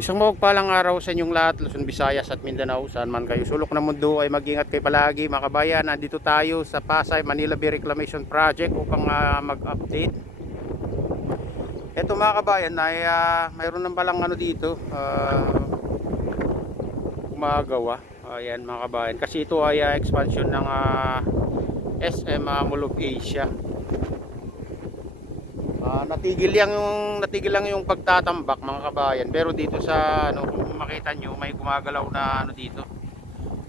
Isang mapagpalang araw sa inyong lahat, Luzon, Visayas at Mindanao, saan man kayo sulok ng mundo ay mag-ingat kayo palagi mga kabayan. Nandito tayo sa Pasay Manila Bay Reclamation Project upang mag-update. Ito mga kabayan ay mayroon ng balang ano dito, gumagawa. Ayan mga kabayan, kasi ito ay expansion ng SM Mall of Asia. Natigil lang yung pagtatambak mga kabayan, pero dito sa ano, kung makita nyo may gumagalaw na ano dito,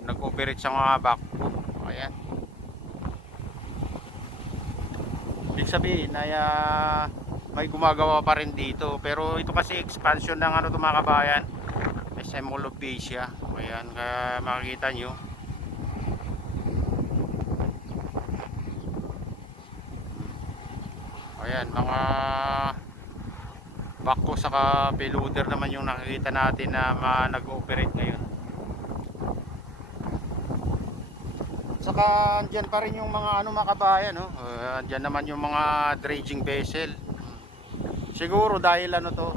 nag-operate sa mga backhoe. Ayan, ibig sabihin ay may gumagawa pa rin dito, pero ito kasi expansion ng ano to mga kabayan, SM Mall of Asia. Ayan, kaya makikita nyo. Ayan, mga backhoe saka payloader naman yung nakikita natin na nag-ooperate ngayon. Saka andyan pa rin yung mga ano mga kabayan, no? Andyan naman yung mga dredging vessel. Siguro dahil ano to,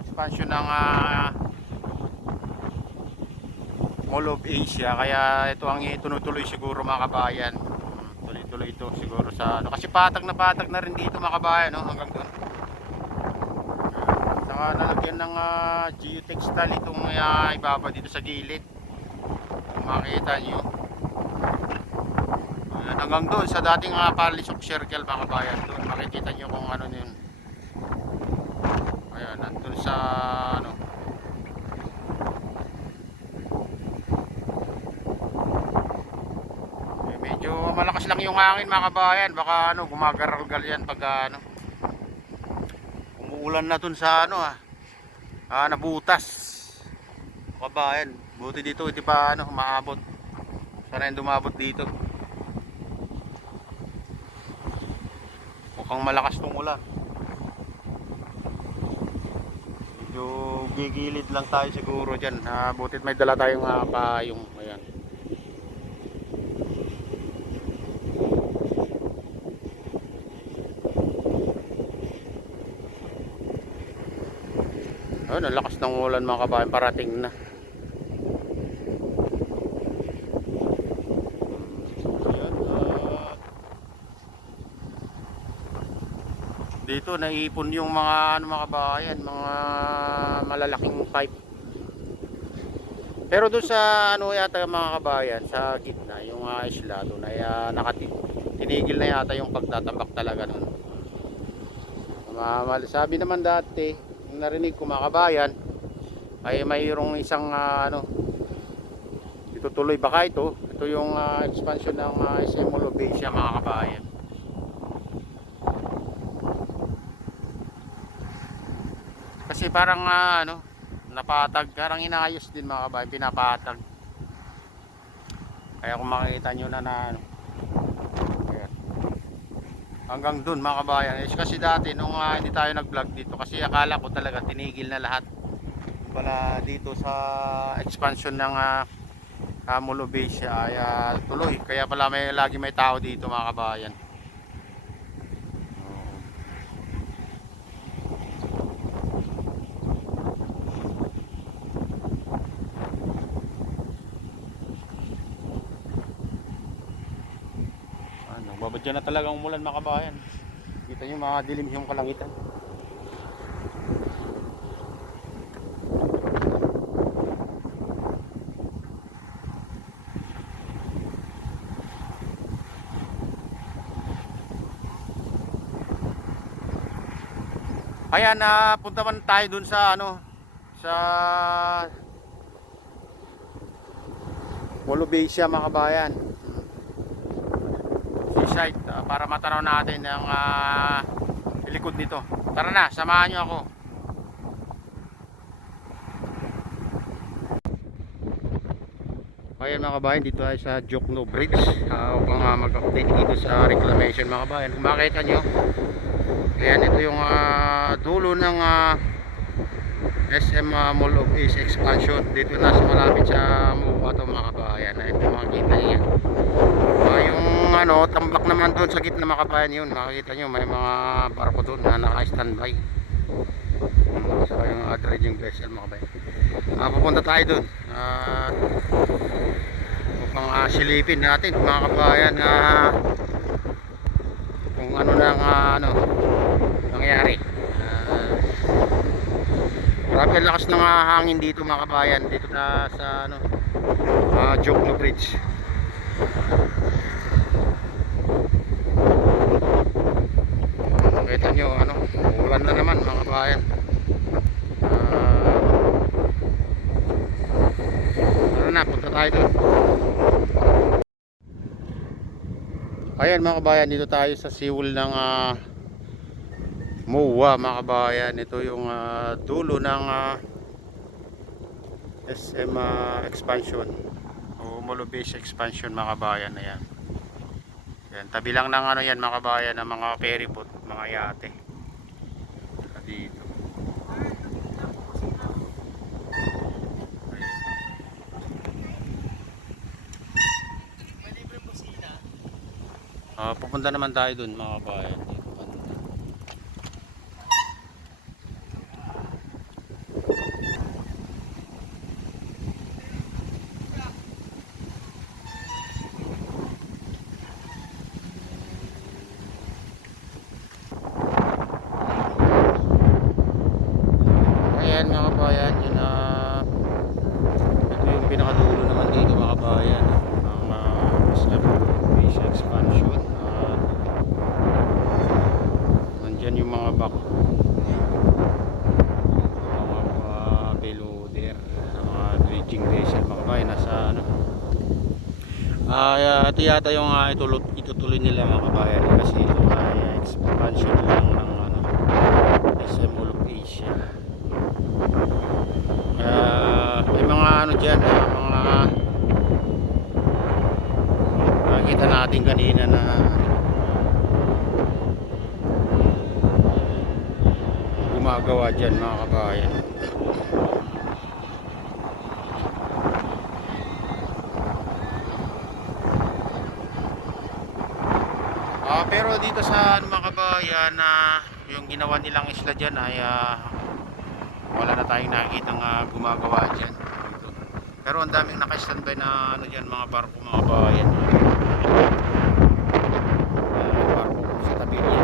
expansion ng Mall of Asia, kaya ito ang itunutuloy siguro mga kabayan. Tuloy-tuloy ito siguro sa ano, kasi patag na rin dito mga kabayan, no? Hanggang doon. Saka nalagyan ng geotextile itong ibaba dito sa gilid. Kung makita nyo, hanggang doon sa dating Palisok Circle mga kabayan, doon makikita nyo kung ano yun. Ayan, nandun sa ano, medyo malakas lang yung hangin mga kabayan, baka ano, gumagaralgal yan pag ano, umuulan na dun sa ano nabutas kabayan. Buti dito hindi pa ano maabot, sana yung dumabot dito. Mukhang malakas tong ulan, medyo gigilid lang tayo siguro dyan. Butit may dala tayong payong. Ayan, ang lakas ng ulan mga kabayan, parating na. Ayan, dito naipon yung mga ano mga kabayan, mga malalaking pipe. Pero doon sa ano yata mga kabayan, sa gitna yung isla doon ay tinigil na yata yung pagtatambak talaga nun. Sabi naman dati, yung narinig ko mga kabayan, ay mayroong isang ano, itutuloy baka ito yung expansion ng SM Mall of Asia mga kabayan. Kasi parang ano, napatag, parang inayos din mga kabayan, pinapatag. Kaya kung makikita nyo na ano, ayan, hanggang dun mga kabayan. Kasi dati nung hindi tayo nag vlog dito, kasi akala ko talaga tinigil na lahat pala dito sa expansion ng Mall of Asia ay tuloy. Kaya pala lagi may tao dito mga kabayan. Nagbabadya na talagang umulan mga kabayan. Kita nyo mga dilim yung kalangitan. Ayan, punta man tayo dun sa ano, sa Mall of Asia mga kabayan, seaside, para matanaw natin ang likod nito. Tara na, samahan nyo ako. Ayan mga kabayan, dito tayo sa Jokno Bridge upang mag-update dito sa reclamation mga kabayan. Kung makita nyo, ayan, ito yung dulo ng SM Mall of Asia expansion. Dito na sa malapit sa Mukato mga kabayan. Ito makikita nyo yan. Yung ano, tambak naman doon sa gitna mga kabayan, yun makikita nyo may mga barko doon na naka-standby. Saka yung dredging vessel mga kabayan. Pupunta tayo dun upang silipin natin mga kabayan kung ano nang nangyari. Grabe ang lakas ng hangin dito mga kabayan, dito na sa Jokno Bridge. Nakita nyo ulan na naman mga kabayan. Tara na, punta tayo doon. Ayan mga kabayan, dito tayo sa seawall ng MOA mga kabayan. Ito yung dulo ng SM expansion o Molo Base expansion mga kabayan. Ayan. Yan, tabi lang ng yan mga kabayan, ng mga ferry boat, mga yate. Dito. Pupunta naman tayo dun mga kabayan. Ayan mga kabayan, yun ito yung pinakadulo naman dito mga kabayan ng SM Base expansion. Nandyan yung mga back, mga payloader, mga dredging vessel mga kabayan. Nasa ito yata yung itutuloy nila mga kabayan, kasi ito ay expansion lang ng SM All of Asia. May mga dyan, mga nakikita natin kanina na gumagawa dyan mga kabayan. Pero dito sa mga kabayan yung ginawa nilang isla dyan ay wala na tayong nakikitang gumagawa dyan dito. Pero ang daming naka-standby na dyan, mga barko mga kabayan. Barko sa tabi niya.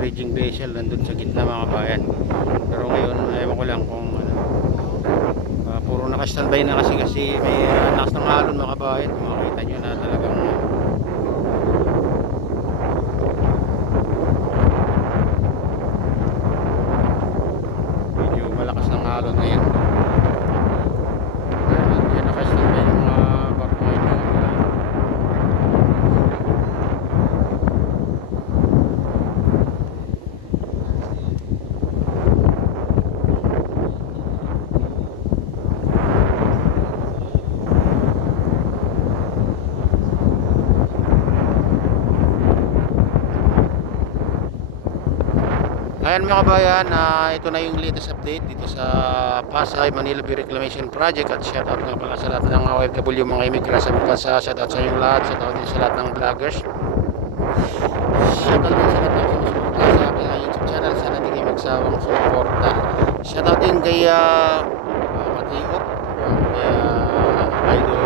Dredging vessel nandun sa gitna mga kabayan. Pero ngayon ewan ko lang kung puro naka-standby na kasi may lakas ng alon mga kabayan. Makikita nyo na talagang medyo malakas ng alon ngayon. Yan naka-standby ng mga barko ngayon mga kabayan. Ayan mga kabayan, ito na yung latest update dito sa Pasay Manila Bay Reclamation Project. At shoutout nga pala sa lahat ng OFW, mga immigrants sa bansa. Shoutout sa inyong lahat, shoutout din sa lahat ng vloggers. Shoutout din sa lahat ng sumusuporta sa aking YouTube channel. Sana hindi kayo magsawang sumuporta. Shoutout din kay Matiop, kay Idol